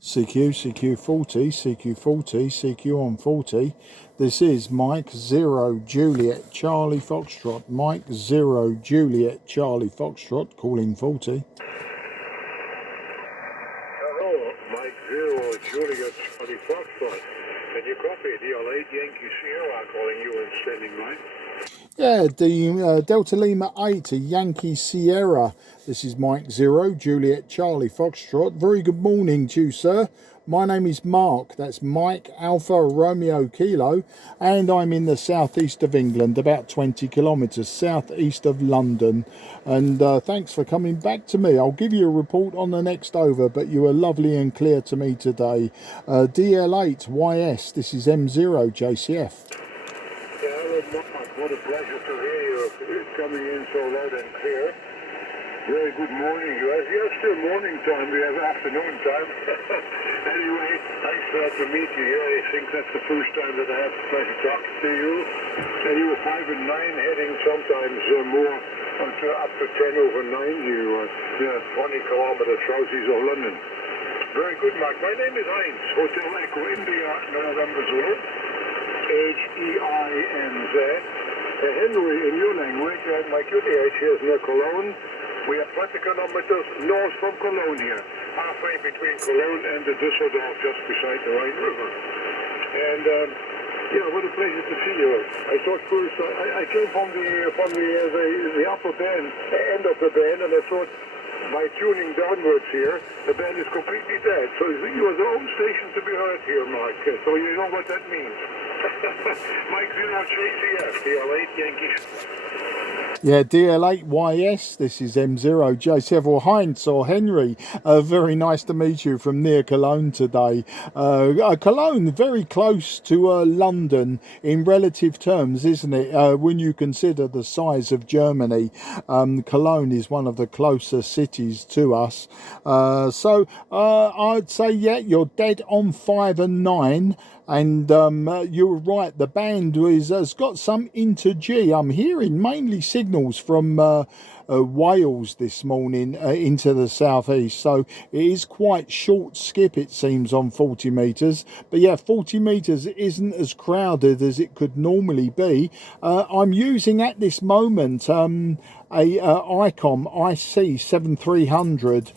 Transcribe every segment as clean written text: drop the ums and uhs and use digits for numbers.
CQ40, CQ40, CQ on 40. This is Mike 0 Juliet Charlie Foxtrot. Mike 0 Juliet Charlie Foxtrot calling 40. Hello, Mike 0 Juliet Charlie Foxtrot. Can you copy DL8 Yankee Sierra calling you and standing by? Yeah, the Delta Lima 8 Yankee Sierra. This is Mike 0 Juliet Charlie Foxtrot. Very good morning to you, sir. My name is Mark. That's Mike Alpha Romeo Kilo, and I'm in the southeast of England, about 20 kilometres southeast of London. And thanks for coming back to me. I'll give you a report on the next over, but you were lovely and clear to me today. DL8YS. This is M0 JCF. Hello, Mark. What a pleasure to hear you coming in so loud and clear. Very good morning. Yes, still morning time. We have afternoon time. Anyway, nice to meet you here. I think that's the first time that I have the pleasure talking to you. And you were 5 and 9, heading sometimes more up to 10 over 90, 20 kilometers southeast of London. Very good, Mark. My name is Heinz, Hotel Echo India, November Zulu, H-E-I-N-Z. Henry in your language, and my QTH here is near Cologne. We are 20 kilometers north from Cologne here, halfway between Cologne and the Düsseldorf, just beside the Rhine River. And yeah, what a pleasure to see you. I thought first I came from the upper band, end of the band, and I thought by tuning downwards here, the band is completely dead. So you are the own station to be heard here, Mark. So you know what that means. Mike 0 JCF, DL8 Yankees. Yeah, DL8YS, this is M0 JCF, or Heinz or Henry. Very nice to meet you from near Cologne today. Cologne, very close to London in relative terms, isn't it? When you consider the size of Germany, Cologne is one of the closer cities to us. So I'd say, yeah, you're dead on 5 and 9. And you're right, the band has got some inter-G. I'm hearing mainly signals from Wales this morning into the southeast. So it is quite short skip, it seems, on 40 metres. But yeah, 40 metres isn't as crowded as it could normally be. I'm using at this moment a ICOM IC-7300.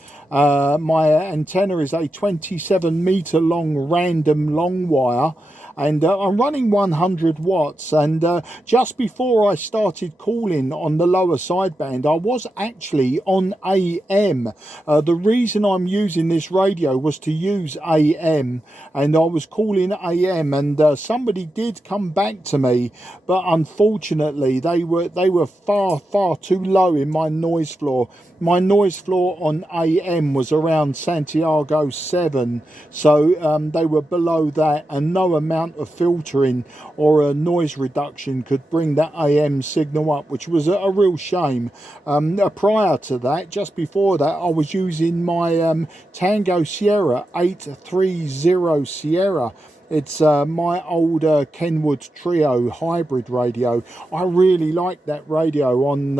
My antenna is a 27 metre long random long wire, and I'm running 100 watts. And just before I started calling on the lower sideband, I was actually on AM. The reason I'm using this radio was to use AM, and I was calling AM, and somebody did come back to me, but unfortunately they were far too low in my noise floor. My noise floor on AM was around Santiago 7, so they were below that, and no amount of filtering or a noise reduction could bring that AM signal up, which was a real shame. Prior to that, just before that, I was using my Tango Sierra 830 Sierra. It's my old Kenwood Trio hybrid radio. I really like that radio on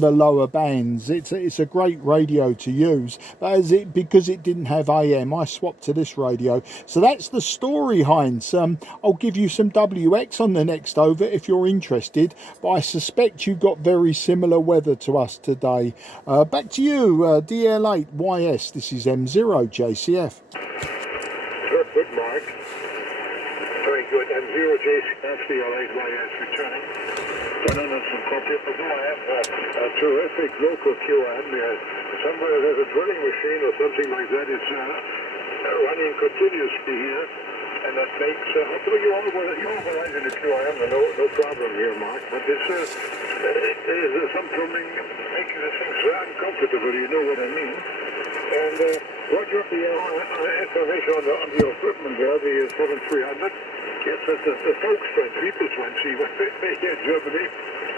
the lower bands. It's a great radio to use, but because it didn't have AM, I swapped to this radio. So that's the story, Heinz. I'll give you some WX on the next over if you're interested, but I suspect you've got very similar weather to us today. Back to you, DL8YS. This is M0 JCF. Good, Mark. Very good. M0 JCF, DL8YS returning. Turning on some copy. Although I have a terrific local QM here. Somewhere there's a drilling machine or something like that. It's running continuously here. And that makes, hopefully you override in the QM, no problem here, Mark. But this is something making the things uncomfortable, you know what I mean. And Roger, the information on the equipment there, the 7300. Yes, that's the folks' friend, people's friend, see, here in Germany.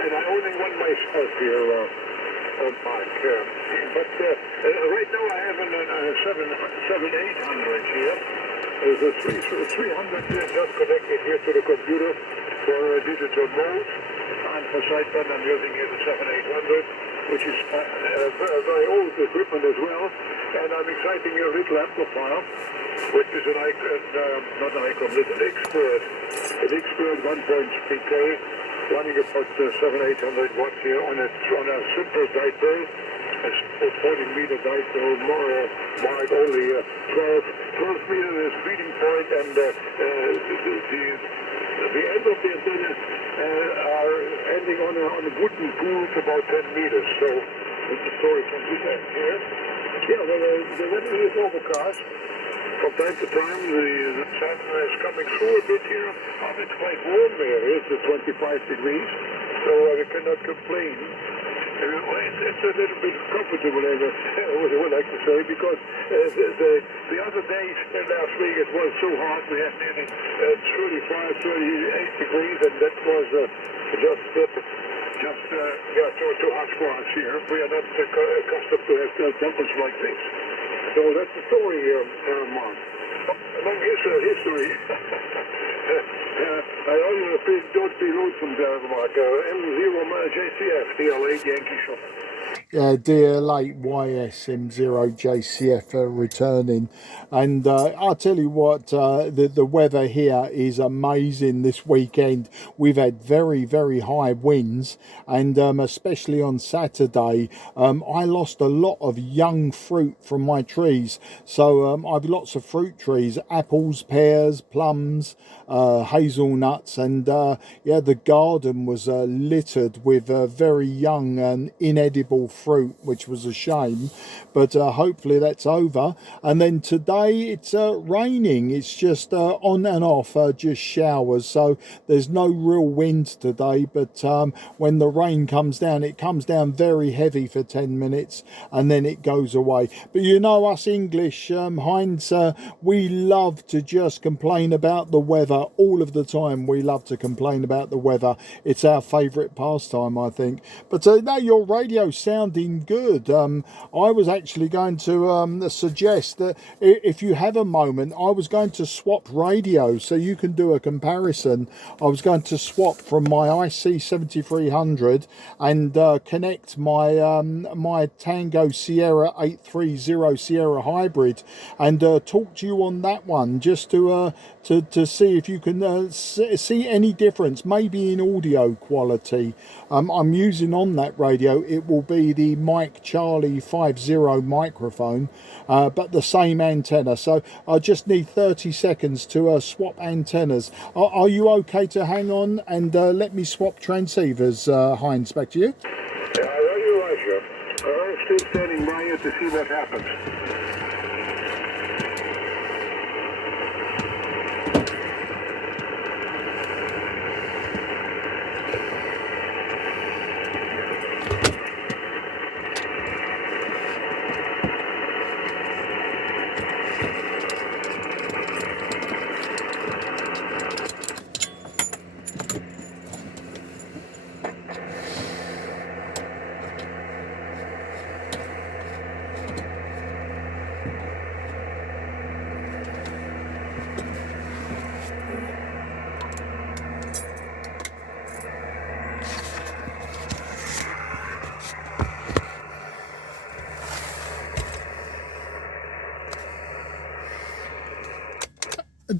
And I only one myself here, Mark. But right now I have a 7800 here. There's a 300 here just connected here to the computer for digital mode. And for sideband I'm using here the 7800. which is very old equipment as well. And I'm exciting a little amplifier, which is an not an icon, it's an expert 1.3K, running about 700-800 watts here on a simple dipole, a 40-meter dipole, mark only 12 meters feeding point, and the end of the antenna are ending on a wooden pool about 10 meters. So that's the story from this end here. Yeah, well, the weather is overcast. From time to time, the sun is coming through a bit here. It's quite warm there. It's 25 degrees, so we cannot complain. It's a little bit comfortable, I would like to say, because the other days last week it was so hot. We had nearly 35, 38 degrees, and that was just too hot for us here. We are not accustomed to have temperatures like this. So that's the story here, Mark. Long history. I only don't be lonesome there, Mark. M0 JCF, DL8 Yankee Shop. DL8YS M0JCF returning, and I'll tell you what, the weather here is amazing this weekend. We've had very, very high winds, and especially on Saturday, I lost a lot of young fruit from my trees. So I've lots of fruit trees, apples, pears, plums, hazelnuts, and yeah, the garden was littered with very young and inedible fruit, which was a shame, but hopefully that's over. And then today it's raining. It's just on and off, just showers, so there's no real wind today, but when the rain comes down, it comes down very heavy for 10 minutes and then it goes away. But you know us English, Heinz, we love to just complain about the weather all of the time. We love to complain about the weather. It's our favourite pastime, I think. But now your radio sounding good. I was actually going to suggest that if you have a moment, I was going to swap radios so you can do a comparison. I was going to swap from my IC-7300 and connect my my Tango Sierra 830 Sierra hybrid and talk to you on that one, just to see if you can see any difference, maybe in audio quality. I'm using on that radio, it will be the Mike Charlie 50 microphone, but the same antenna. So I just need 30 seconds to swap antennas. Are you okay to hang on and let me swap transceivers, Heinz? Back to you. Yeah, Roger. I'm still standing by you to see what happens.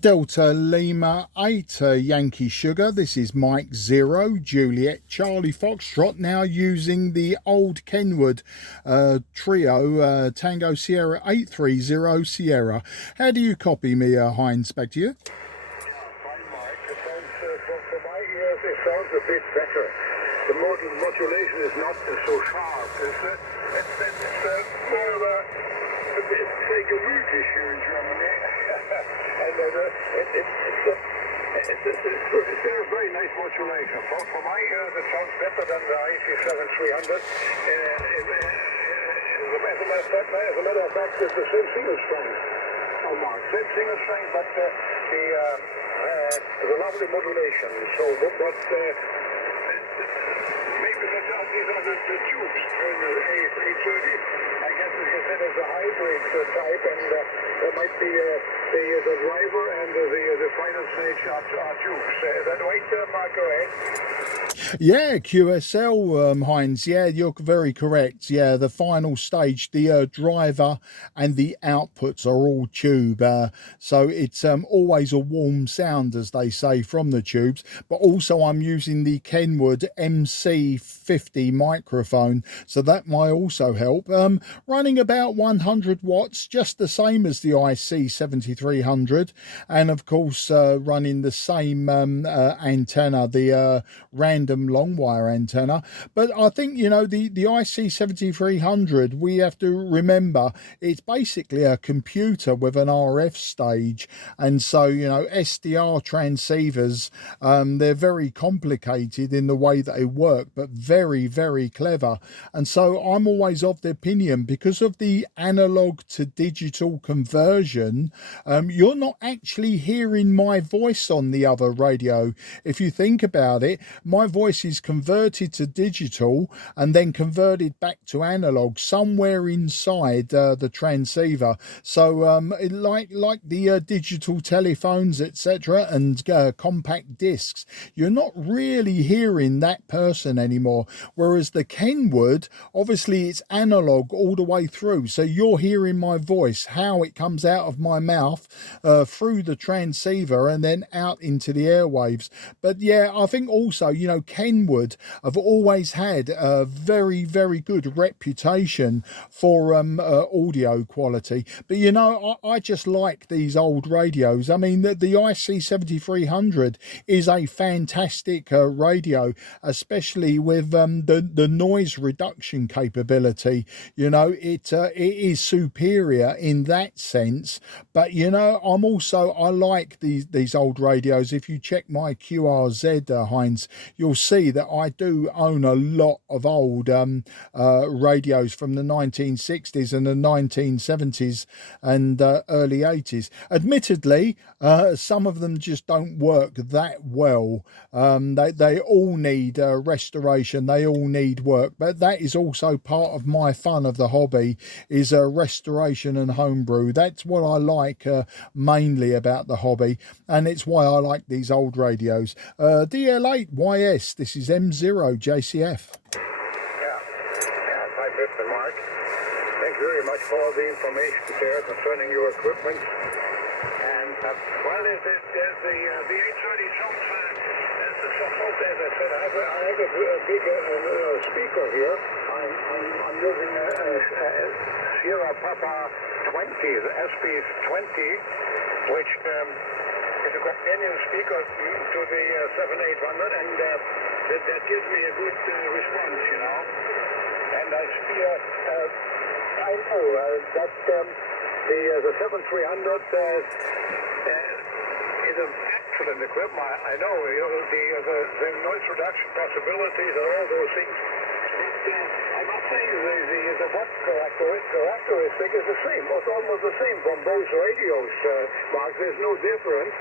Delta Lima 8 Yankee Sugar. This is Mike 0 Juliet Charlie Foxtrot, now using the old Kenwood trio Tango Sierra 830 Sierra. How do you copy me, Heinz? Back to you. Yeah, fine, Mike. It sounds, for my ears, it sounds a bit better. The modulation is not so sharp. It's more of a gemütlich here in Germany. And it's a very nice modulation. For my ears, it sounds better than the IC-7300. As a matter of fact, it's the same single strength. Oh, Mark, same single strength, but it's a lovely modulation. So, maybe these are the tubes for the A330. I guess it's considered as a high hybrid type, and there might be the driver and the final stage are tubes. Is that right, Mark? Go ahead. Yeah, QSL, Heinz. Yeah, you're very correct. Yeah, the final stage, the driver and the outputs are all tube. So it's always a warm sound, as they say, from the tubes. But also I'm using the Kenwood MC50 microphone, so that might also help. Running about 100 watts, just the same as the IC-7300. And of course, running the same antenna, the random long wire antenna. But I think, you know, the IC-7300, we have to remember it's basically a computer with an RF stage, and so, you know, SDR transceivers, they're very complicated in the way that they work, but very, very clever. And so I'm always of the opinion, because of the analog to digital conversion, you're not actually hearing my voice on the other radio. If you think about it, my voice is converted to digital and then converted back to analog somewhere inside the transceiver. So like the digital telephones, etc., and compact discs, you're not really hearing that person anymore. Whereas the Kenwood, obviously it's analog all the way through, so you're hearing my voice, how it comes out of my mouth through the transceiver and then out into the airwaves. But yeah, I think also, you know, Kenwood have always had a very, very good reputation for audio quality. But you know, I just like these old radios. I mean, the IC-7300 is a fantastic radio, especially with the noise reduction capability. You know, it is superior in that sense. But you know, I like these old radios. If you check my QRZ, Heinz, you'll see that I do own a lot of old radios from the 1960s and the 1970s and early 80s. Admittedly, some of them just don't work that well. They all need restoration, they all need work, but that is also part of my fun of the hobby, is restoration and homebrew. That's what I like mainly about the hobby, and it's why I like these old radios. DL8YS, this is M0 JCF. Hi, Mr. Mark. Thank you very much for all the information there concerning your equipment. And, well, there's the 830 sounds, as the support, as I said, I have a big speaker here. I'm using a Sierra Papa 20, the SP20, which is a companion speaker to the 7800, and that gives me a good response, you know. And I fear, I know that the 7300 is an excellent equipment. I know, you know, the noise reduction possibilities and all those things. But I must say, the watt characteristic is the same. It's almost the same from both radios, Mark. There's no difference.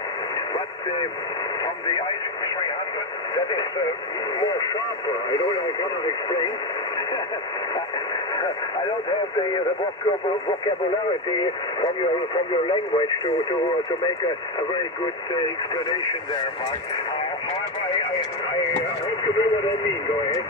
But from the IC-300, that is more sharper. I cannot explain. I don't have the vocabulary from your language to make a very good explanation there, Mark. However, I hope you know what I mean. Go ahead.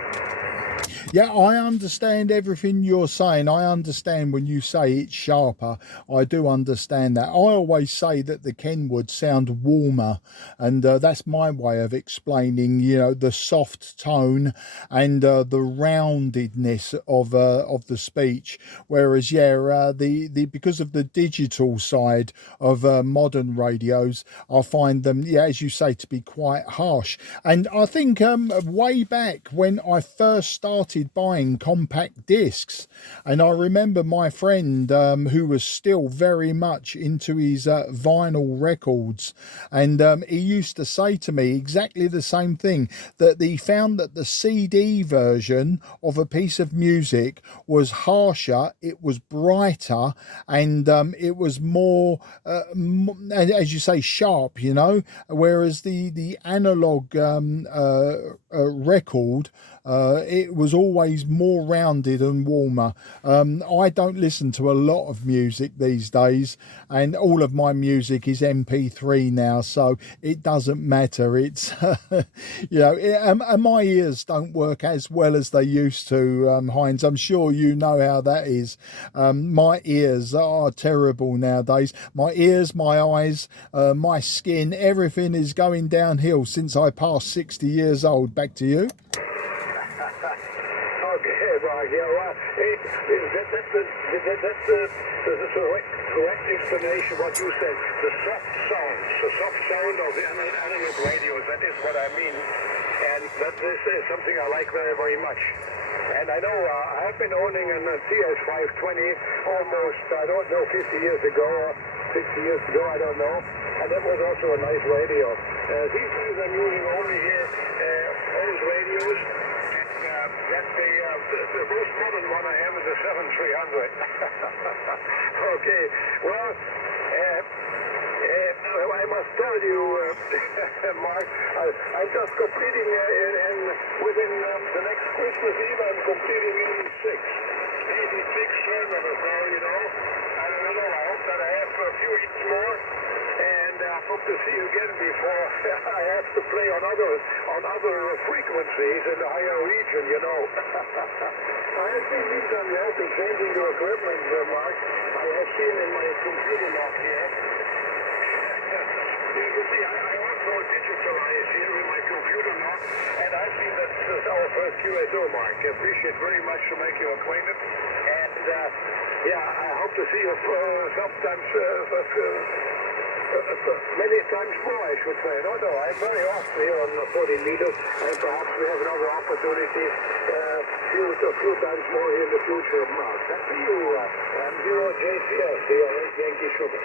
Yeah, I understand everything you're saying. I understand when you say it's sharper. I do understand that. I always say that the Kenwood sound warmer, and that's my way of explaining, you know, the soft tone and the roundedness of the speech. Whereas, yeah, because of the digital side of modern radios, I find them, yeah, as you say, to be quite harsh. And I think way back when I first started buying compact discs, and I remember my friend who was still very much into his vinyl records, and he used to say to me exactly the same thing, that he found that the CD version of a piece of music was harsher, it was brighter, and it was more as you say, sharp, you know, whereas the analog record it was always more rounded and warmer. I don't listen to a lot of music these days, and all of my music is MP3 now, so it doesn't matter. It's you know, and my ears don't work as well as they used to, Heinz. I'm sure you know how that is. My ears are terrible nowadays. My ears, my eyes, my skin, everything is going downhill since I passed 60 years old. Back to you. Okay, Mark, yeah, well, that's the correct explanation what you said. The soft sound of the analog radios, that is what I mean. And that is something I like very, very much. And I know I've been owning a TS-520 almost, I don't know, 50 years ago, or 60 years ago, I don't know. And that was also a nice radio. These days I'm using only here old radios. That's the most modern one I have is the 7300. Okay, well, I must tell you, Mark, I'm just completing, within the next Christmas Eve, I'm completing 86 sermons now, you know. I don't know, I hope that I have a few each more. And I hope to see you again before I have to play on other frequencies in the higher region, you know. I have seen these on the help in changing the equipment, Mark. I have seen in my computer log here. You see, I also digitalize here in my computer log, and I see that's our first QSO, Mark. I appreciate very much to make you acquainted. And yeah, I hope to see you sometimes. Many times more, I should say. No, I'm very often here on 40 meters, and perhaps we have another opportunity a few times more here in the future. Mark, that's to you. I'm DL8YS Yankee Sugar.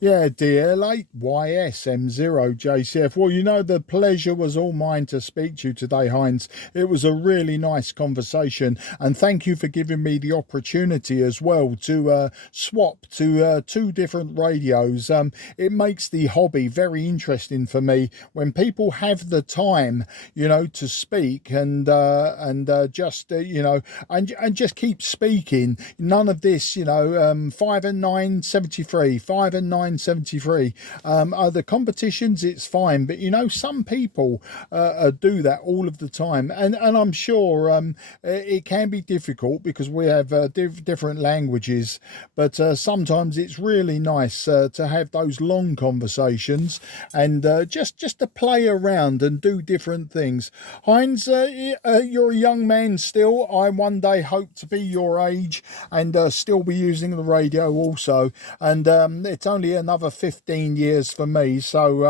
Yeah, DL8YS M0JCF. Well, you know, the pleasure was all mine to speak to you today, Heinz. It was a really nice conversation, and thank you for giving me the opportunity as well to swap to two different radios. It makes the hobby very interesting for me when people have the time, you know, to speak and just you know, and just keep speaking. None of this, you know, 5 and 9 73, 5 and 9 73. The competitions, it's fine, but you know, some people do that all of the time, and I'm sure it can be difficult because we have different languages, but sometimes it's really nice to have those long conversations and just to play around and do different things. Heinz, you're a young man still. I one day hope to be your age and still be using the radio also, and it's only another 15 years for me, so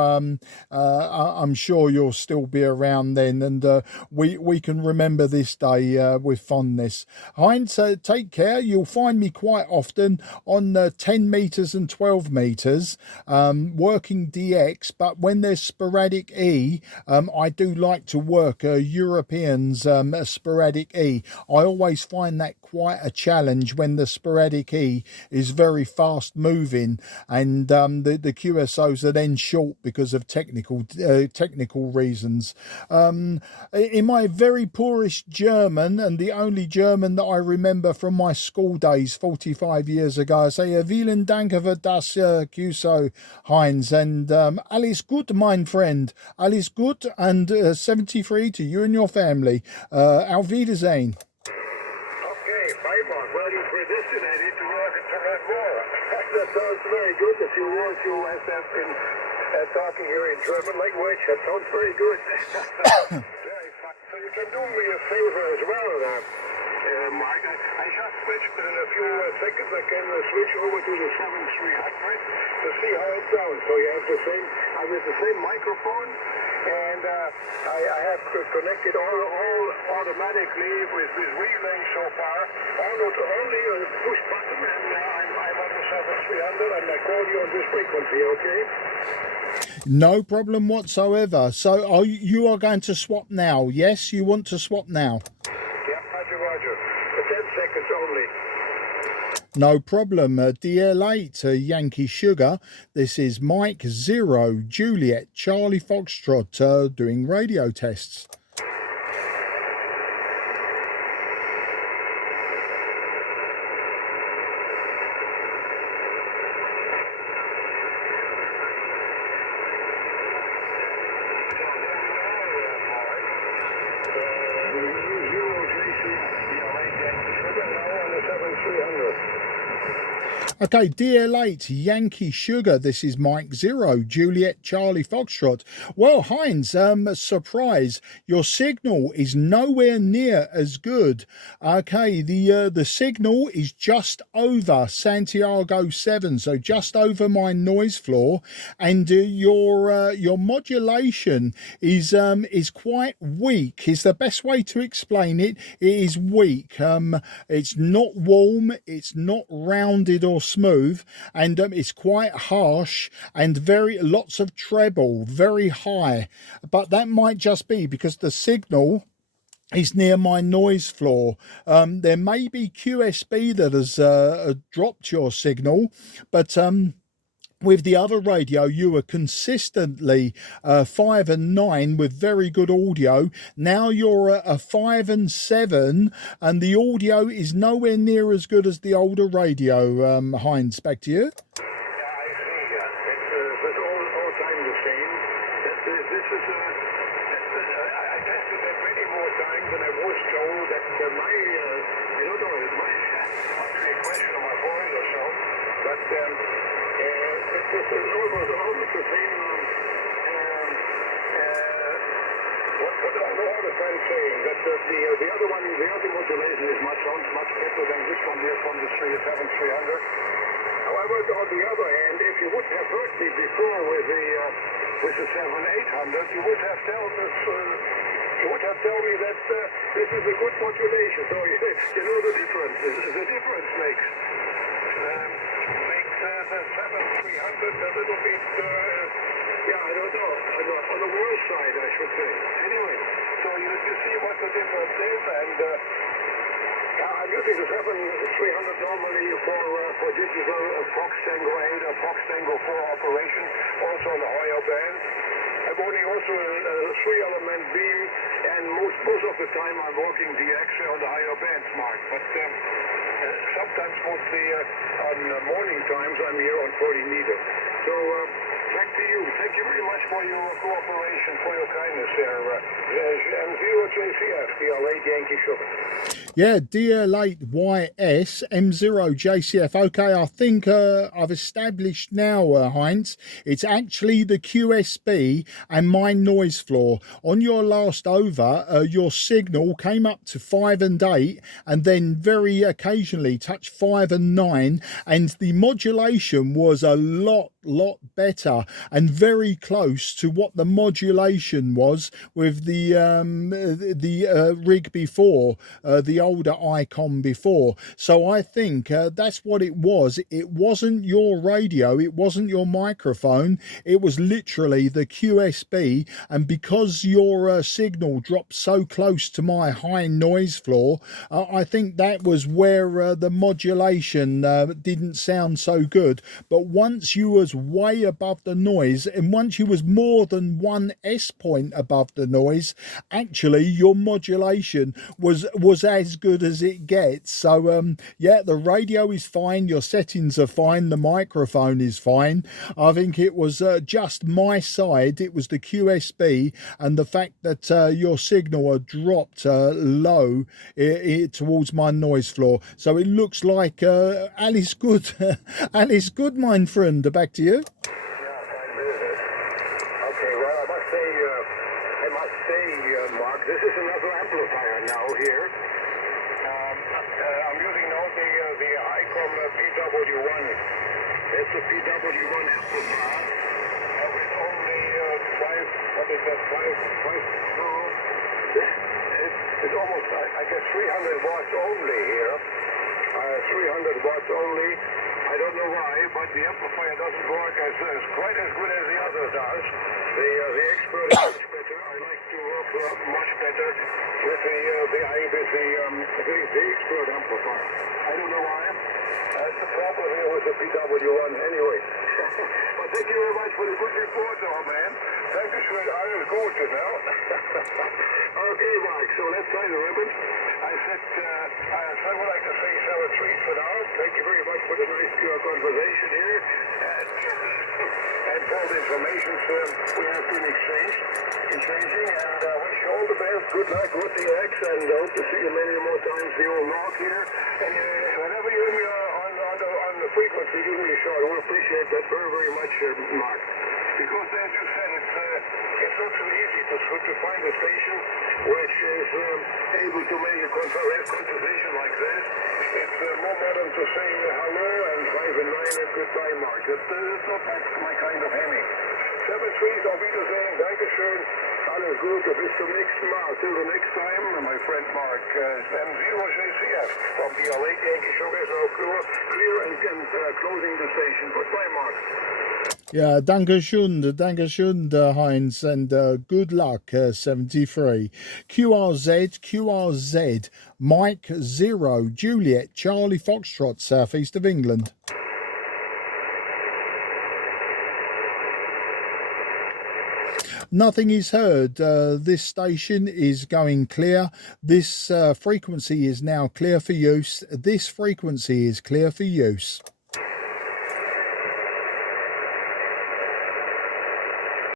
I'm sure you'll still be around then, and we can remember this day with fondness. Heinz, take care. You'll find me quite often on 10 meters and 12 meters working DX, but when there's sporadic E, I do like to work Europeans sporadic E. I always find that quite a challenge when the sporadic E is very fast moving, and the QSOs are then short because of technical reasons. In my very poorish German, and the only German that I remember from my school days 45 years ago, I say vielen Dank für das QSO, Heinz, and alles gut, mein friend, alles gut, and 73 to you and your family. Auf Wiedersehen. Okay, bye, Mark. Well, you predestinated to learn more. That sounds very good. If you want to, as I've been talking here in German language, that sounds very good. Very fine. So you can do me a favor as well, Mark. I just switched in a few seconds. I can switch over to the 7300 to see how it sounds. So you have the same, with the same microphone, and I have connected all automatically with relaying so far. Only a push button, and I'm on the 7300, and I call you on this frequency, okay? No problem whatsoever. So you are going to swap now? Yes, you want to swap now? Yeah, Roger. For 10 seconds only. No problem. DL8 Yankee Sugar. This is Mike 0 Juliet Charlie Foxtrot doing radio tests. Okay, DL8 Yankee Sugar, this is Mike 0, Juliet Charlie Foxtrot. Well, Heinz, surprise, your signal is nowhere near as good. Okay, the signal is just over Santiago 7, so just over my noise floor, and your modulation is quite weak. Is the best way to explain it. It is weak. It's not warm, it's not rounded or smooth, and it's quite harsh and lots of treble, very high. But that might just be because the signal is near my noise floor. There may be QSB that has dropped your signal, but with the other radio, you were consistently 5 and 9 with very good audio. Now you're at a 5 and 7, and the audio is nowhere near as good as the older radio. Heinz, back to you. Yeah, I see. It's all time the same. This is I tested that many more times, and I was told that I don't know, it might be a question of my voice or so, but this is almost the same. What I know how to try to say that the other one, the other modulation sounds much better than this one here from the 7300. However, on the other hand, if you would have heard me before with the 7800, you would have told us. You would have told me that this is a good modulation. So you know the difference. The difference makes the 7300 a little bit. I don't know. On the worse side, I should say. Anyway, so you see what the difference is, and I'm using the 7300 normally for digital Fox Tango 8 or Fox Tango 4 operation, also on the higher band. I'm only also a 3-element beam, and most of the time I'm working DX on the higher bands, Mark. But sometimes, mostly on morning times, I'm here on 40 meters. So back to you. Thank you very much for your cooperation, for your kindness there. M0JCF, DL8 Yankee Sugar. Yeah, DL8YS M0JCF. Okay, I think I've established now, Heinz, it's actually the QSB and my noise floor. On your last over, your signal came up to 5 and 8, and then very occasionally touched 5 and 9, and the modulation was a lot better and very close to what the modulation was with the rig before, the older Icon before. So I think that's what it was. It wasn't your radio, it wasn't your microphone, it was literally the QSB, and because your signal dropped so close to my high noise floor, I think that was where the modulation didn't sound so good. But once you was way above the noise, and once you was more than 1 S point above the noise, actually your modulation was as good as it gets. So yeah, the radio is fine, your settings are fine, the microphone is fine. I think it was just my side, it was the QSB and the fact that your signal had dropped low towards my noise floor. So it looks like Alice Good. Alice Good, my friend. Back to you. Okay, well, I must say, Mark, this is another amplifier now here. I'm using now the Icon PW1. It's a PW1 amplifier with only 5, it's almost, I guess, 300 watts only here. 300 watts only. I don't know why, but the amplifier doesn't work quite as good as the other does. The expert is much better. I like to work much better with the expert amplifier. I don't know why. That's the problem here with the PW1 anyway. But thank you very much for the good report, though, man. Thank you for alles Gute now. Okay, Mike, so let's tie the ribbon. I would like to say so a treat for now. Thank you very much for the nice conversation here. And for all the information we have been exchanging. And I wish you all the best. Good luck with the X, and hope to see you many more times. The old Mark here. And whenever you're on the frequency, give me a shout. I will appreciate that very, very much, Mark. Because as you said, it's not so easy to find a station which is able to make a conversation like this. It's more modern to say hello and 5 and 9 and goodbye, Mark. It's not my kind of Henning. 7-3, auf Wiedersehen, Dankeschön, alles Gute, bis zum nächsten Mal. Till the next time, my friend Mark. M0JCF from the DL8 Yankee Sugar, so clear and closing the station. Goodbye, Mark. Yeah, danke schön, Heinz, and good luck, 73. QRZ, Mike 0, Juliet, Charlie Foxtrot, southeast of England. Nothing is heard. This station is going clear. This frequency is now clear for use. This frequency is clear for use.